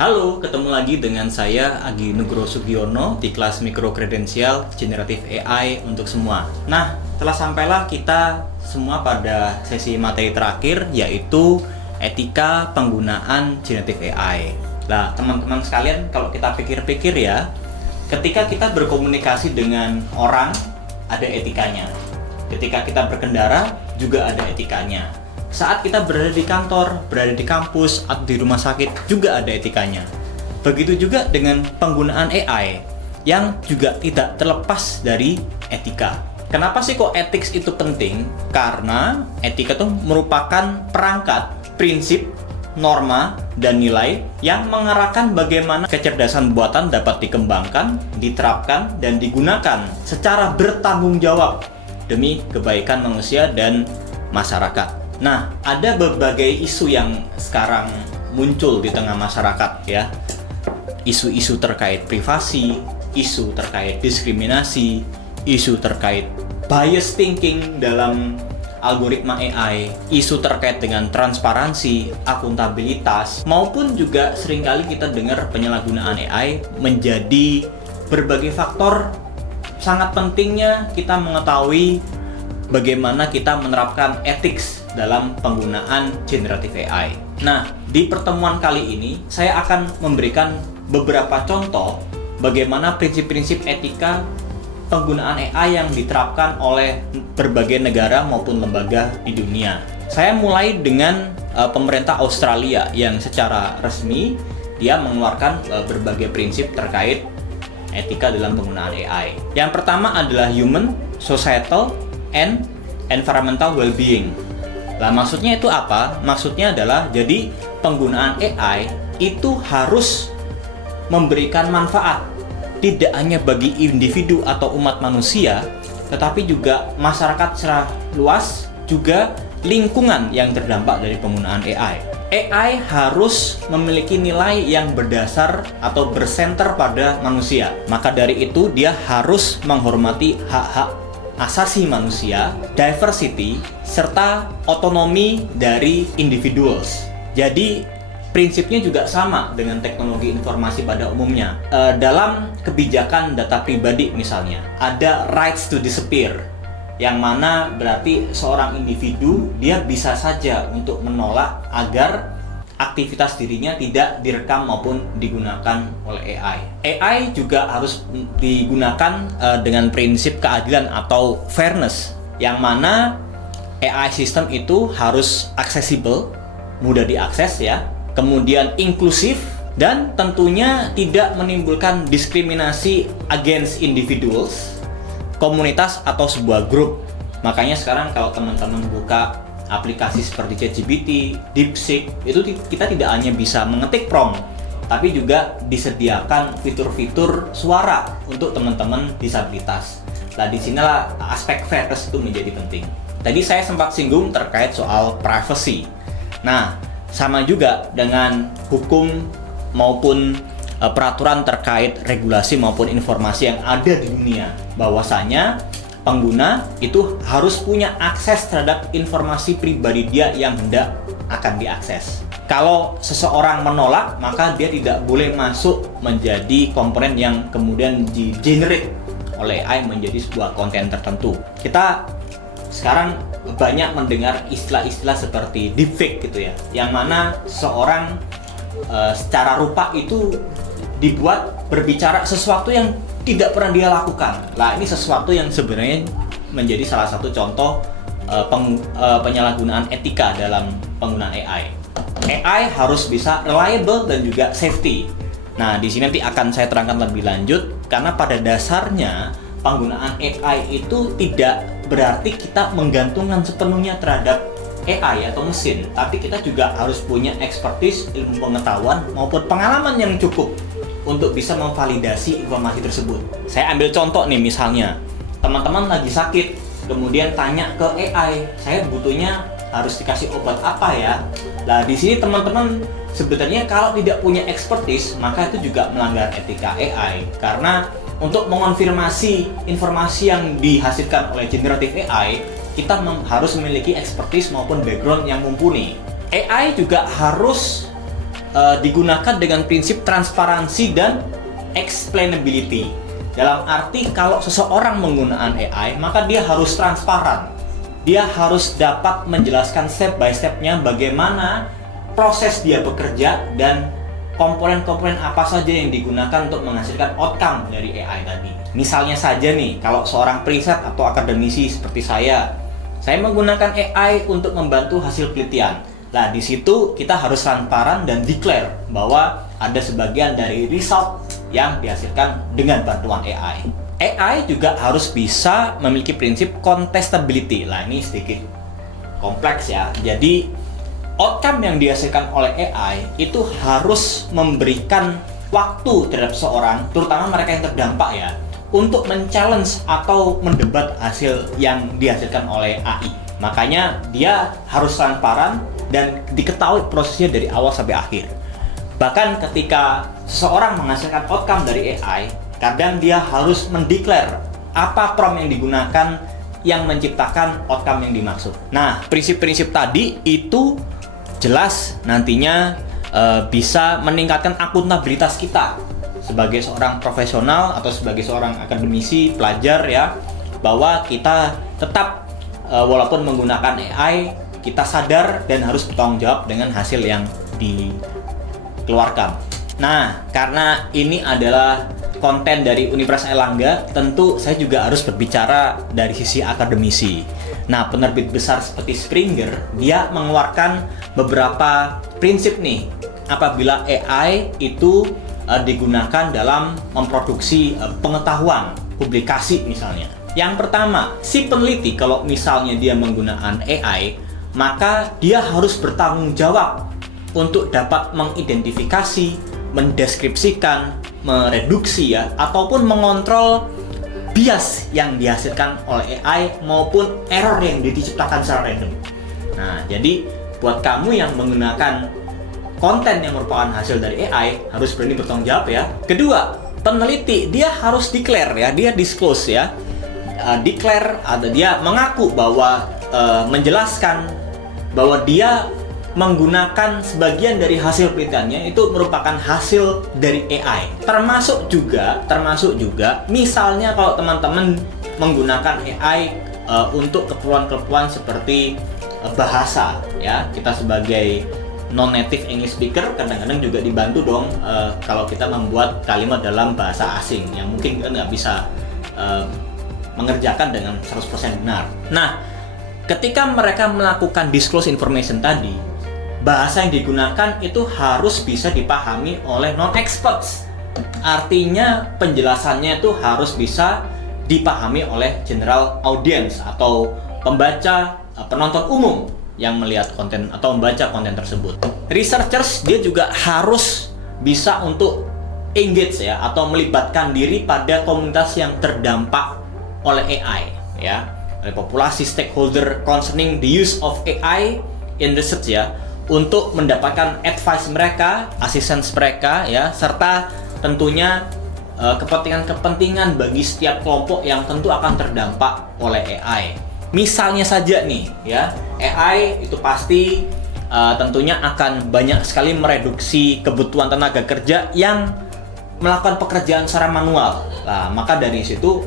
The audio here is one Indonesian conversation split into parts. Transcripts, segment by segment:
Halo, ketemu lagi dengan saya Agi Nugroho Sugiono di kelas Mikro Kredensial Generative AI untuk semua. Nah, telah sampailah kita semua pada sesi materi terakhir, yaitu etika penggunaan Generative AI. Nah, teman-teman sekalian, kalau kita pikir-pikir ya, ketika kita berkomunikasi dengan orang, ada etikanya. Ketika kita berkendara, juga ada etikanya. Saat kita berada di kantor, berada di kampus, atau di rumah sakit, juga ada etikanya. Begitu juga dengan penggunaan AI, yang juga tidak terlepas dari etika. Kenapa sih kok ethics itu penting? Karena etika itu merupakan perangkat, prinsip, norma, dan nilai yang mengarahkan bagaimana kecerdasan buatan dapat dikembangkan, diterapkan, dan digunakan secara bertanggung jawab demi kebaikan manusia dan masyarakat. Nah, ada berbagai isu yang sekarang muncul di tengah masyarakat ya. Isu-isu terkait privasi, isu terkait diskriminasi, isu terkait bias thinking dalam algoritma AI, isu terkait dengan transparansi, akuntabilitas, maupun juga seringkali kita dengar penyalahgunaan AI menjadi berbagai faktor. Sangat pentingnya kita mengetahui bagaimana kita menerapkan ethics dalam penggunaan generative AI. Nah, di pertemuan kali ini saya akan memberikan beberapa contoh bagaimana prinsip-prinsip etika penggunaan AI yang diterapkan oleh berbagai negara maupun lembaga di dunia. Saya mulai dengan pemerintah Australia yang secara resmi dia mengeluarkan berbagai prinsip terkait etika dalam penggunaan AI. Yang pertama adalah human, societal, and environmental well-being. Nah, maksudnya itu apa? Maksudnya adalah jadi penggunaan AI itu harus memberikan manfaat tidak hanya bagi individu atau umat manusia, tetapi juga masyarakat secara luas, juga lingkungan yang terdampak dari penggunaan AI. AI harus memiliki nilai yang berdasar atau bersenter pada manusia. Maka dari itu dia harus menghormati hak-hak asasi manusia, diversity, serta otonomi dari individuals. Jadi prinsipnya juga sama dengan teknologi informasi pada umumnya. Dalam kebijakan data pribadi misalnya, ada rights to disappear, yang mana berarti seorang individu dia bisa saja untuk menolak agar aktivitas dirinya tidak direkam maupun digunakan oleh AI. AI juga harus digunakan dengan prinsip keadilan atau fairness, yang mana AI sistem itu harus accessible, mudah diakses ya, kemudian inklusif, dan tentunya tidak menimbulkan diskriminasi against individuals, komunitas, atau sebuah grup. Makanya sekarang kalau teman-teman buka aplikasi seperti ChatGPT, DeepSeek, itu kita tidak hanya bisa mengetik prompt, tapi juga disediakan fitur-fitur suara untuk teman-teman disabilitas. Nah, disinilah aspek fairness itu menjadi penting. Tadi saya sempat singgung terkait soal privacy. Nah, sama juga dengan hukum maupun peraturan terkait regulasi maupun informasi yang ada di dunia, bahwasanya pengguna itu harus punya akses terhadap informasi pribadi dia yang hendak akan diakses. Kalau seseorang menolak, maka dia tidak boleh masuk menjadi komponen yang kemudian di-generate oleh AI menjadi sebuah konten tertentu. Kita sekarang banyak mendengar istilah-istilah seperti deepfake gitu ya, yang mana seorang secara rupa itu dibuat berbicara sesuatu yang tidak pernah dia lakukan. Nah, ini sesuatu yang sebenarnya menjadi salah satu contoh penyalahgunaan etika dalam penggunaan AI. AI harus bisa reliable dan juga safety. Nah, di sini nanti akan saya terangkan lebih lanjut, karena pada dasarnya penggunaan AI itu tidak berarti kita menggantungkan sepenuhnya terhadap AI atau mesin, tapi kita juga harus punya expertise, ilmu pengetahuan maupun pengalaman yang cukup untuk bisa memvalidasi informasi tersebut. Saya ambil contoh nih, misalnya teman-teman lagi sakit, kemudian tanya ke AI, saya butuhnya harus dikasih obat apa ya? Nah, di sini teman-teman sebenarnya kalau tidak punya expertise, maka itu juga melanggar etika AI, karena untuk mengonfirmasi informasi yang dihasilkan oleh generative AI, kita harus memiliki expertise maupun background yang mumpuni. AI juga harus digunakan dengan prinsip transparansi dan explainability. Dalam arti kalau seseorang menggunakan AI, maka dia harus transparan. Dia harus dapat menjelaskan step by step-nya bagaimana proses dia bekerja dan komponen-komponen apa saja yang digunakan untuk menghasilkan outcome dari AI tadi. Misalnya saja nih, kalau seorang periset atau akademisi seperti saya menggunakan AI untuk membantu hasil penelitian. Nah, di situ kita harus transparan dan declare bahwa ada sebagian dari result yang dihasilkan dengan bantuan AI. AI juga harus bisa memiliki prinsip contestability. Nah, ini sedikit kompleks ya. Jadi, outcome yang dihasilkan oleh AI itu harus memberikan waktu terhadap seorang, terutama mereka yang terdampak ya, untuk men-challenge atau mendebat hasil yang dihasilkan oleh AI. Makanya dia harus transparan dan diketahui prosesnya dari awal sampai akhir. Bahkan ketika seseorang menghasilkan outcome dari AI, kadang dia harus mendeklar apa prompt yang digunakan yang menciptakan outcome yang dimaksud. Nah, prinsip-prinsip tadi itu jelas nantinya bisa meningkatkan akuntabilitas kita sebagai seorang profesional atau sebagai seorang akademisi, pelajar ya, bahwa kita tetap walaupun menggunakan AI, kita sadar dan harus bertanggung jawab dengan hasil yang dikeluarkan. Nah, karena ini adalah konten dari Universitas Airlangga, tentu saya juga harus berbicara dari sisi akademisi. Nah, penerbit besar seperti Springer, dia mengeluarkan beberapa prinsip nih apabila AI itu digunakan dalam memproduksi pengetahuan, publikasi misalnya. Yang pertama, si peneliti kalau misalnya dia menggunakan AI, maka dia harus bertanggung jawab untuk dapat mengidentifikasi, mendeskripsikan, mereduksi ya, ataupun mengontrol bias yang dihasilkan oleh AI maupun error yang diciptakan secara random. Nah, jadi buat kamu yang menggunakan konten yang merupakan hasil dari AI harus berani bertanggung jawab ya. Kedua, peneliti dia harus declare ya, dia disclose ya, declare atau dia mengaku bahwa menjelaskan bahwa dia menggunakan sebagian dari hasil penelitiannya itu merupakan hasil dari AI. Termasuk juga misalnya kalau teman-teman menggunakan AI untuk keperluan-keperluan seperti bahasa ya, kita sebagai non-native English speaker kadang-kadang juga dibantu dong kalau kita membuat kalimat dalam bahasa asing yang mungkin kita nggak bisa mengerjakan dengan 100% benar. Nah, ketika mereka melakukan disclose information tadi, bahasa yang digunakan itu harus bisa dipahami oleh non-experts. Artinya penjelasannya itu harus bisa dipahami oleh general audience atau pembaca, penonton umum yang melihat konten atau membaca konten tersebut. Researchers dia juga harus bisa untuk engage ya atau melibatkan diri pada komunitas yang terdampak oleh AI ya, oleh populasi stakeholder concerning the use of AI in research ya, untuk mendapatkan advice mereka, assistance mereka ya, serta tentunya kepentingan-kepentingan bagi setiap kelompok yang tentu akan terdampak oleh AI. Misalnya saja nih ya, AI itu pasti tentunya akan banyak sekali mereduksi kebutuhan tenaga kerja yang melakukan pekerjaan secara manual. Nah, maka dari situ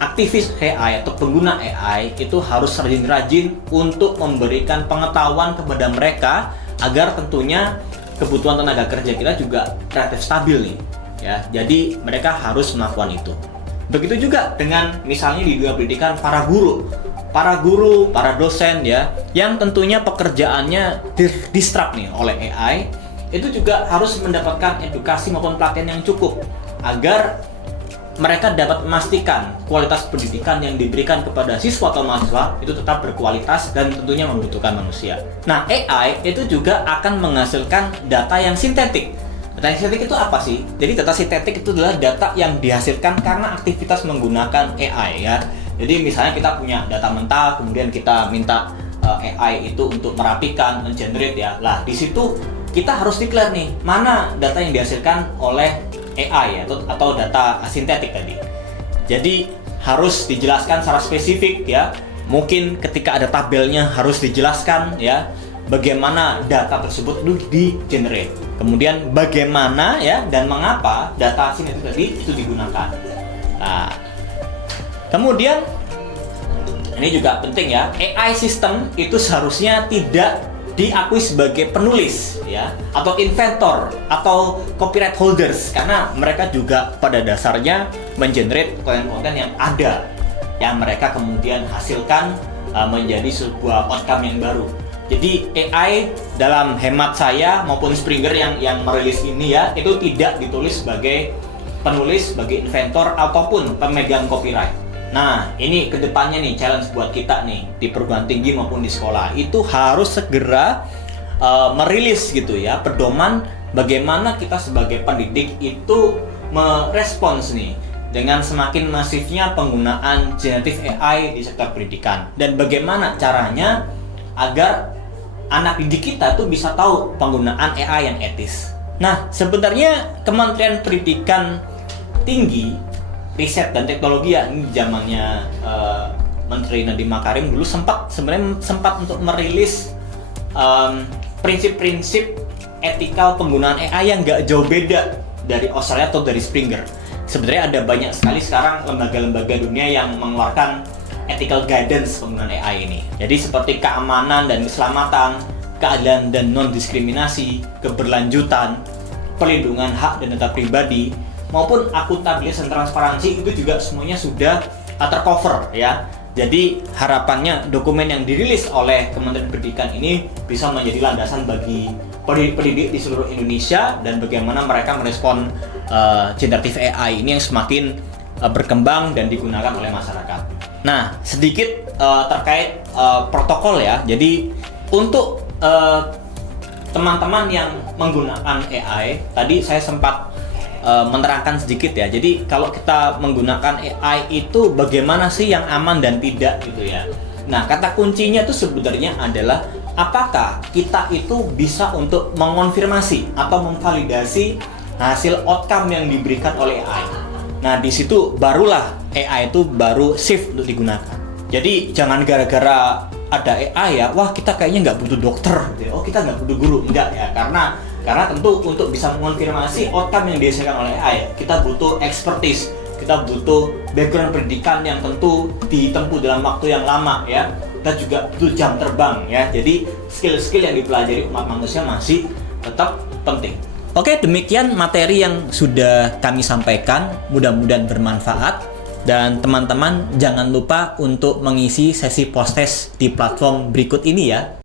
aktivis AI atau pengguna AI itu harus rajin-rajin untuk memberikan pengetahuan kepada mereka agar tentunya kebutuhan tenaga kerja kita juga relatif stabil nih ya. Jadi mereka harus melakukan itu. Begitu juga dengan misalnya di dunia pendidikan para guru, para dosen ya, yang tentunya pekerjaannya disrupt nih oleh AI, itu juga harus mendapatkan edukasi maupun pelatihan yang cukup agar mereka dapat memastikan kualitas pendidikan yang diberikan kepada siswa atau mahasiswa itu tetap berkualitas dan tentunya membutuhkan manusia. Nah, AI itu juga akan menghasilkan data yang sintetik. Data yang sintetik itu apa sih? Jadi data sintetik itu adalah data yang dihasilkan karena aktivitas menggunakan AI ya. Jadi misalnya kita punya data mentah, kemudian kita minta AI itu untuk merapikan, mengenerate ya. Lah di situ kita harus declare nih mana data yang dihasilkan oleh AI ya, atau data sintetik tadi. Jadi harus dijelaskan secara spesifik ya. Mungkin ketika ada tabelnya harus dijelaskan ya. bagaimana data tersebut itu di-generate. Kemudian bagaimana ya dan mengapa data asing itu tadi itu digunakan. Nah, kemudian ini juga penting ya, AI system itu seharusnya tidak diakui sebagai penulis ya, atau inventor atau copyright holders, karena mereka juga pada dasarnya mengenerate konten-konten yang ada yang mereka kemudian hasilkan menjadi sebuah outcome yang baru. Jadi AI dalam hemat saya maupun Springer yang merilis ini ya, itu tidak ditulis sebagai penulis, sebagai inventor ataupun pemegang copyright. Nah, ini kedepannya nih challenge buat kita nih di perguruan tinggi maupun di sekolah itu harus segera merilis gitu ya pedoman bagaimana kita sebagai pendidik itu merespons nih dengan semakin masifnya penggunaan generatif AI di sektor pendidikan, dan bagaimana caranya agar anak didik kita tuh bisa tahu penggunaan AI yang etis. Nah, sebenarnya Kementerian Pendidikan Tinggi, Riset dan Teknologi ya, ini zamannya Menteri Nadiem Makarim dulu sempat untuk merilis prinsip-prinsip etikal penggunaan AI yang nggak jauh beda dari Australia atau dari Springer. Sebenarnya ada banyak sekali sekarang lembaga-lembaga dunia yang mengeluarkan ethical guidance penggunaan AI ini. Jadi seperti keamanan dan keselamatan, keadilan dan non-diskriminasi, keberlanjutan, perlindungan hak dan data pribadi, maupun akuntabilitas dan transparansi itu juga semuanya sudah tercover ya. Jadi harapannya dokumen yang dirilis oleh Kementerian Pendidikan ini bisa menjadi landasan bagi pendidik di seluruh Indonesia dan bagaimana mereka merespon generatif AI ini yang semakin berkembang dan digunakan oleh masyarakat. Nah, sedikit terkait protokol ya. Jadi untuk teman-teman yang menggunakan AI, tadi saya sempat menerangkan sedikit ya. Jadi kalau kita menggunakan AI itu bagaimana sih yang aman dan tidak gitu ya. Nah, kata kuncinya itu sebenarnya adalah apakah kita itu bisa untuk mengonfirmasi atau memvalidasi hasil outcome yang diberikan oleh AI. Nah, di situ barulah AI itu baru safe untuk digunakan. Jadi jangan gara-gara ada AI ya, wah kita kayaknya nggak butuh dokter, oh kita nggak butuh guru, enggak ya, karena tentu untuk bisa mengonfirmasi outcome yang dihasilkan oleh AI, kita butuh expertise, kita butuh background pendidikan yang tentu ditempuh dalam waktu yang lama ya, kita juga butuh jam terbang ya. Jadi skill-skill yang dipelajari umat manusia masih tetap penting. Oke, demikian materi yang sudah kami sampaikan, mudah-mudahan bermanfaat. Dan teman-teman jangan lupa untuk mengisi sesi post-test di platform berikut ini ya.